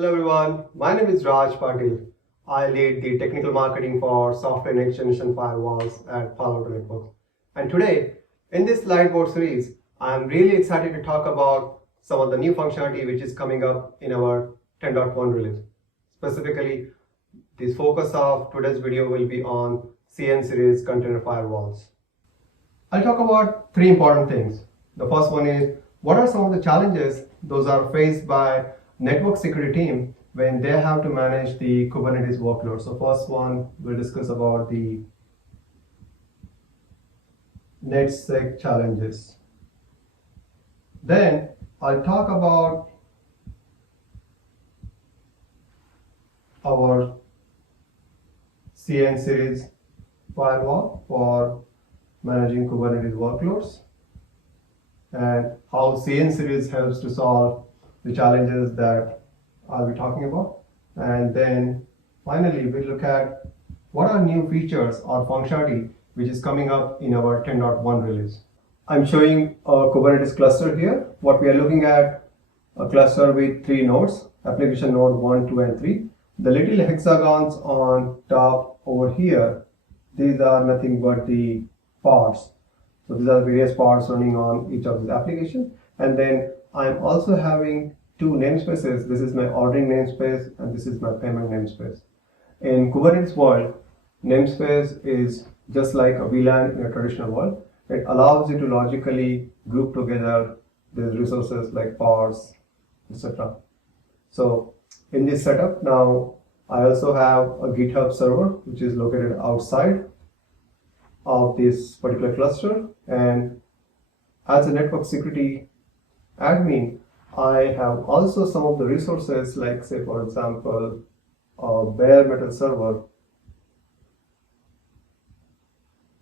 Hello everyone, my name is Raj Patil. I lead the technical marketing for software next generation firewalls at Palo Alto Networks. And today, in this Lightboard series, I'm really excited to talk about some of the new functionality which is coming up in our 10.1 release. Specifically, the focus of today's video will be on CN series container firewalls. I'll talk about three important things. The first one is, what are some of the challenges those are faced by network security team when they have to manage the Kubernetes workload. So first one, we'll discuss about the NetSec challenges. Then I'll talk about our CN series firewall for managing Kubernetes workloads and how CN series helps to solve the challenges that I'll be talking about. And then finally, we'll look at what are new features or functionality which is coming up in our 10.1 release. I'm showing a Kubernetes cluster here. What we are looking at, a cluster with 3 nodes, application node 1, 2, and 3. The little hexagons on top over here, these are nothing but the pods. So these are various pods running on each of these applications. And then I'm also having 2 namespaces. This is my ordering namespace and this is my payment namespace. In Kubernetes world, namespace is just like a VLAN in a traditional world. It allows you to logically group together these resources like pods, etc. So in this setup now, I also have a GitHub server which is located outside of this particular cluster, and as a network security admin, I have also some of the resources like, say for example, a bare metal server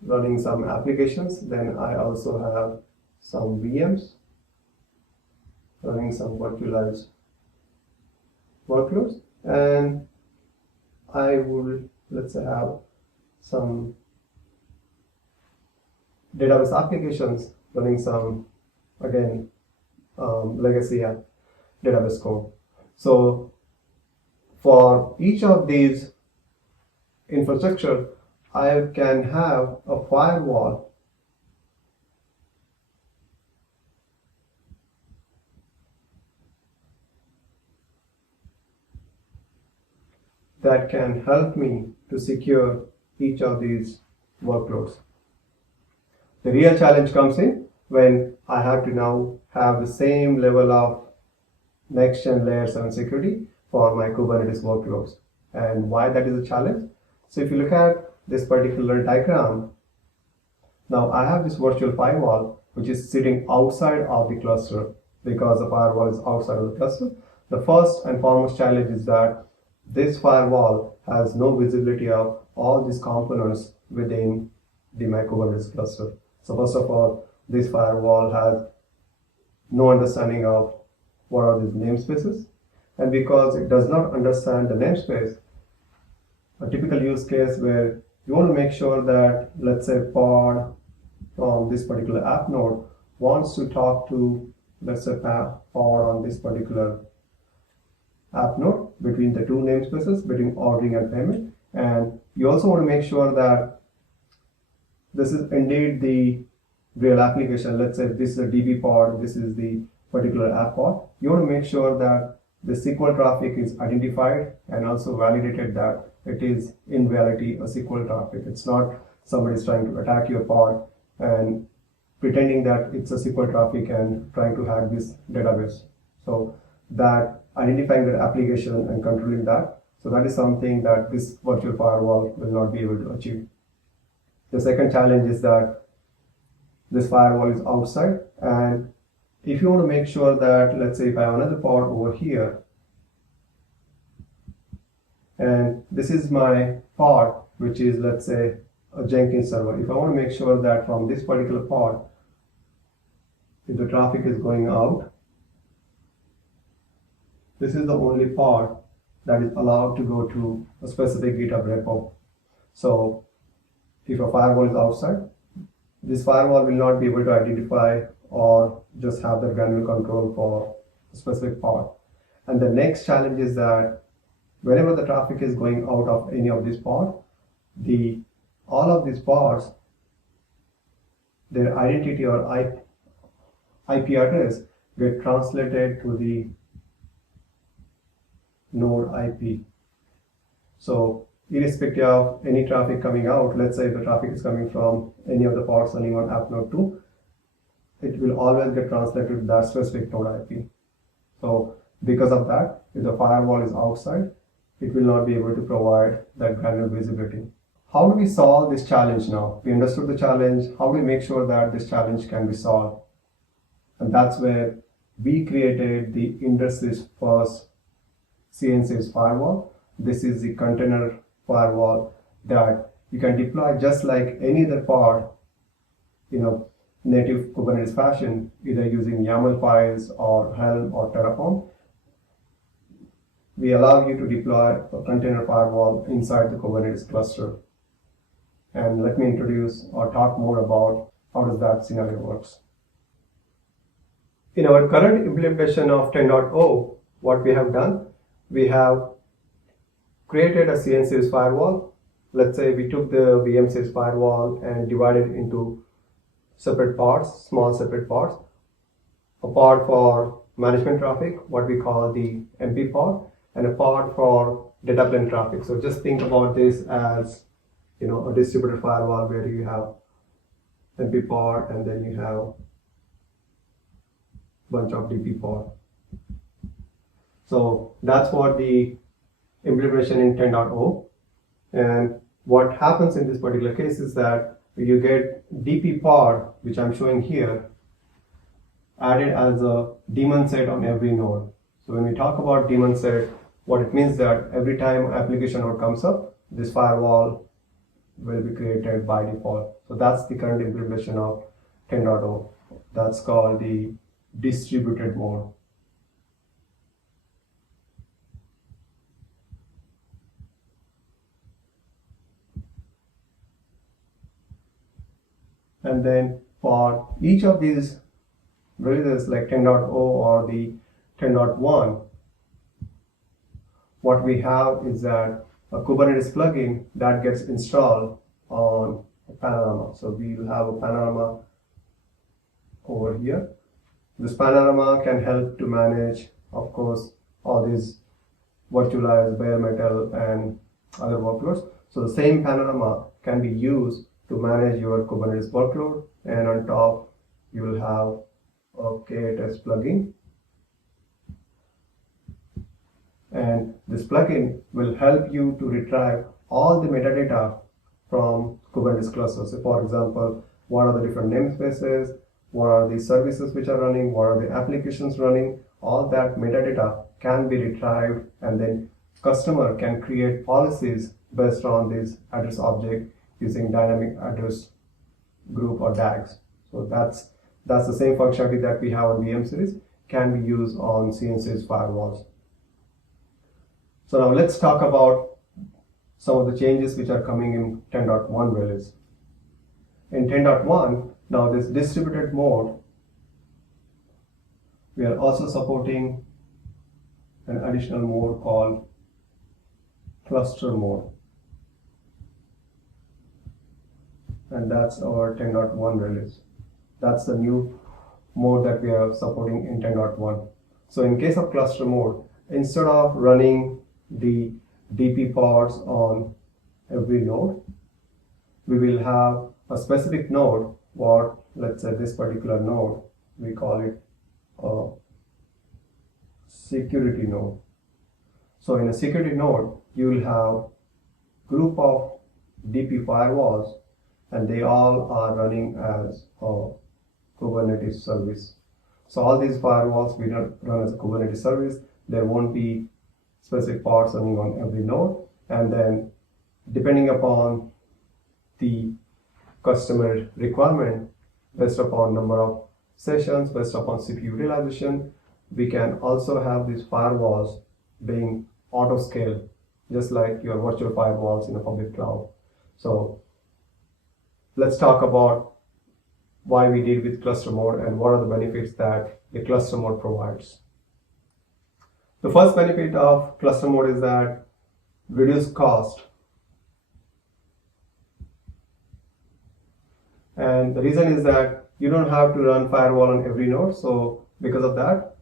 running some applications. Then I also have some VMs running some virtualized workloads, and I would, let's say, have some database applications running some, again, legacy database code. So for each of these infrastructure, I can have a firewall that can help me to secure each of these workloads. The real challenge comes in when I have to now have the same level of next-gen layer 7 security for my Kubernetes workloads. And why that is a challenge? So if you look at this particular diagram, now I have this virtual firewall which is sitting outside of the cluster because the firewall is outside of the cluster. The first and foremost challenge is that this firewall has no visibility of all these components within the my Kubernetes cluster. So first of all, this firewall has no understanding of what are these namespaces, and because it does not understand the namespace, a typical use case where you want to make sure that, let's say, pod from this particular app node wants to talk to, let's say, pod on this particular app node between the 2 namespaces, between ordering and payment. And you also want to make sure that this is indeed the real application. Let's say this is a DB pod, this is the particular app pod. You want to make sure that the SQL traffic is identified and also validated that it is in reality a SQL traffic. It's not somebody is trying to attack your pod and pretending that it's a SQL traffic and trying to hack this database. So that identifying that application and controlling that, so that is something that this virtual firewall will not be able to achieve. The second challenge is that this firewall is outside, and if you want to make sure that, let's say if I have another pod over here, and this is my pod, which is, let's say, a Jenkins server. If I want to make sure that from this particular pod, if the traffic is going out, this is the only pod that is allowed to go to a specific GitHub repo. So if a firewall is outside, this firewall will not be able to identify or just have the granular control for a specific pod. And the next challenge is that whenever the traffic is going out of any of these pods, all of these pods, their identity or IP address get translated to the node IP. So irrespective of any traffic coming out, let's say if the traffic is coming from any of the pods running on app node 2, it will always get translated to that specific node IP. So because of that, if the firewall is outside, it will not be able to provide that granular visibility. How do we solve this challenge now? We understood the challenge. How do we make sure that this challenge can be solved? And that's where we created the industry's first CNCF firewall. This is the container firewall that you can deploy just like any other pod in a native Kubernetes fashion, either using YAML files or Helm or Terraform. We allow you to deploy a container firewall inside the Kubernetes cluster. And let me introduce or talk more about how does that scenario works. In our current implementation of 10.0, what we have done, we have created a CNCF firewall. Let's say we took the VMCS firewall and divided into separate pods, small separate pods. A pod for management traffic, what we call the MP pod, and a pod for data plane traffic. So just think about this as a distributed firewall where you have MP pod and then you have a bunch of DP pod. So that's what the implementation in 10.0. And what happens in this particular case is that you get DP pod, which I'm showing here, added as a daemon set on every node. So when we talk about daemon set, what it means that every time application node comes up, this firewall will be created by default. So that's the current implementation of 10.0. That's called the distributed mode. And then for each of these releases like 10.0 or the 10.1, what we have is that a Kubernetes plugin that gets installed on a Panorama. So we will have a Panorama over here. This Panorama can help to manage, of course, all these virtualized, bare metal, and other workloads. So the same Panorama can be used to manage your Kubernetes workload, and on top you will have a K8s plugin. And this plugin will help you to retrieve all the metadata from Kubernetes clusters. So for example, what are the different namespaces, what are the services which are running, what are the applications running, all that metadata can be retrieved, and then customer can create policies based on this address object using dynamic address group or DAGs. So that's the same functionality that we have on VM series can be used on CNCF firewalls. So now let's talk about some of the changes which are coming in 10.1 release. In 10.1, now this distributed mode, we are also supporting an additional mode called cluster mode. And that's our 10.1 release. That's the new mode that we are supporting in 10.1. So in case of cluster mode, instead of running the DP pods on every node, we will have a specific node, or let's say this particular node, we call it a security node. So in a security node, you will have group of DP firewalls, and they all are running as a Kubernetes service. So all these firewalls we run as a Kubernetes service. There won't be specific pods running on every node, and then depending upon the customer requirement, based upon number of sessions, based upon CPU utilization, we can also have these firewalls being auto scale, just like your virtual firewalls in a public cloud. So let's talk about why we did with cluster mode and what are the benefits that the cluster mode provides. The first benefit of cluster mode is that reduce cost. And the reason is that you don't have to run firewall on every node. So because of that,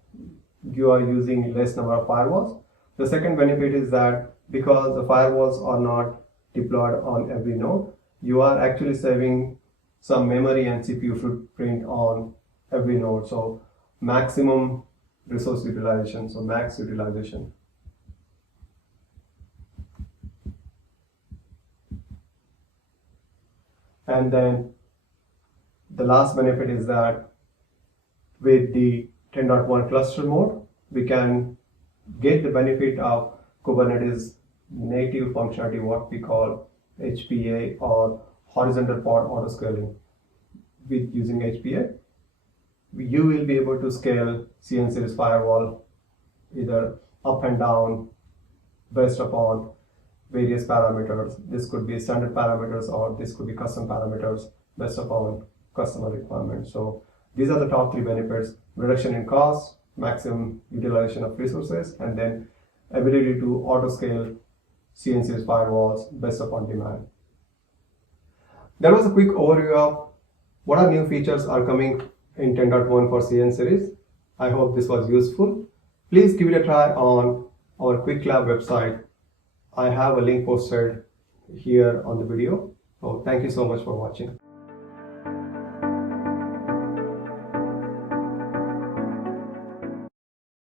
you are using less number of firewalls. The second benefit is that because the firewalls are not deployed on every node, you are actually saving some memory and CPU footprint on every node. So maximum resource utilization, so max utilization. And then the last benefit is that with the 10.1 cluster mode, we can get the benefit of Kubernetes native functionality, what we call HPA or horizontal pod autoscaling. With using HPA, you will be able to scale CN series firewall either up and down based upon various parameters. This could be standard parameters or this could be custom parameters based upon customer requirements. So these are the top three benefits: reduction in cost, maximum utilization of resources, and then ability to auto scale CN series firewalls based upon demand. That was a quick overview of what are new features are coming in 10.1 for CN series. I hope this was useful. Please give it a try on our Quick Lab website. I have a link posted here on the video. So thank you so much for watching.